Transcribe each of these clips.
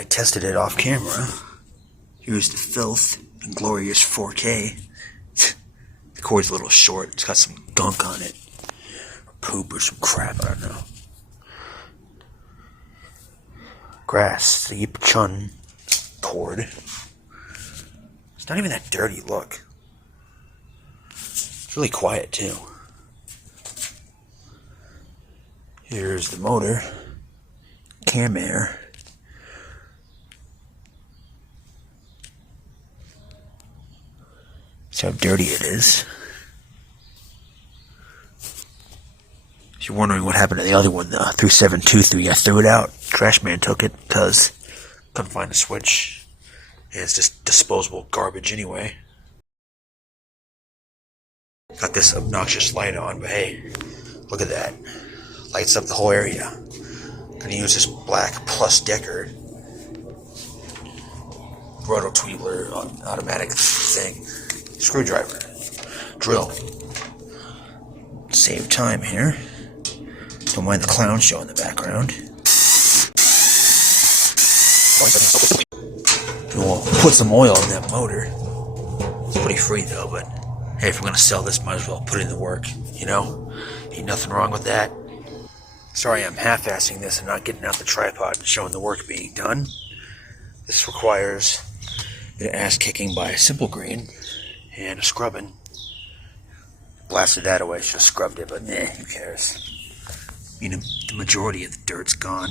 I tested it off camera. Here's the filth in glorious 4K. The cord's a little short. It's got some gunk on it. Or poop or some crap, I don't know. Grass, the Chun cord. It's not even that dirty, look. It's really quiet too. Here's the motor. Cam air. See how dirty it is. If you're wondering what happened to the other one, the 3723, I threw it out. Trash man took it because couldn't find the switch. And it's just disposable garbage anyway. Got this obnoxious light on, but hey, look at that. Lights up the whole area. Gonna use this black plus decker roto tweedler automatic thing. Screwdriver. Drill. Save time here. Don't mind the clown show in the background. We'll put some oil in that motor. It's pretty free though, but hey, if we're gonna sell this, might as well put in the work, you know? Ain't nothing wrong with that. Sorry I'm half-assing this and not getting out the tripod and showing the work being done. This requires a bit of ass-kicking by Simple Green and a scrubbing. Blasted that away, should have scrubbed it, but who cares? I mean, the majority of the dirt's gone.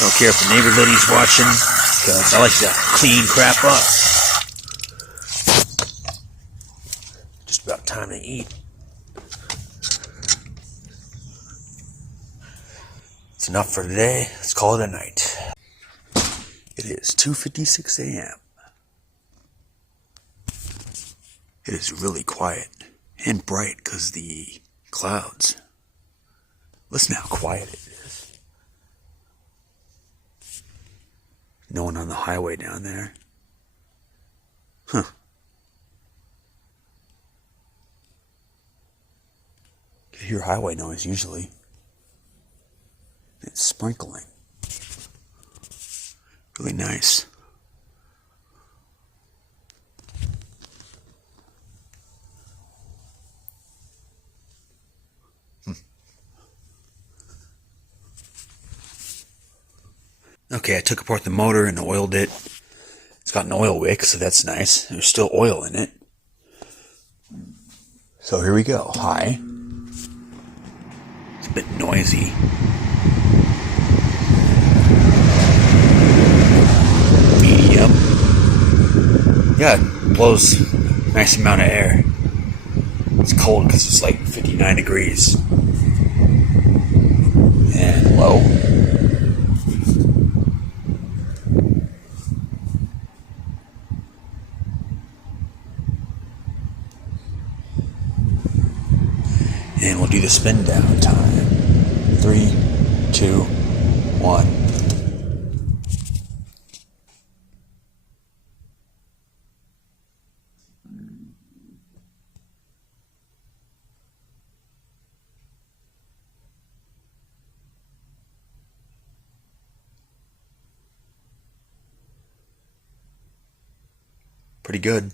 Don't care if the neighborhoody's watching, because I like to clean crap up. Just about time to eat. It's enough for today. Let's call it a night. It is 2:56 a.m. It is really quiet and bright because the clouds. Listen how quiet it is. No one on the highway down there. Huh. You hear highway noise usually. It's sprinkling. Really nice. Okay, I took apart the motor and oiled it. It's got an oil wick, so that's nice. There's still oil in it. So here we go. High. It's a bit noisy. Medium. Yeah, it blows a nice amount of air. It's cold because it's like 59 degrees. And low. And we'll do the spin down time. 3, 2, 1. Pretty good.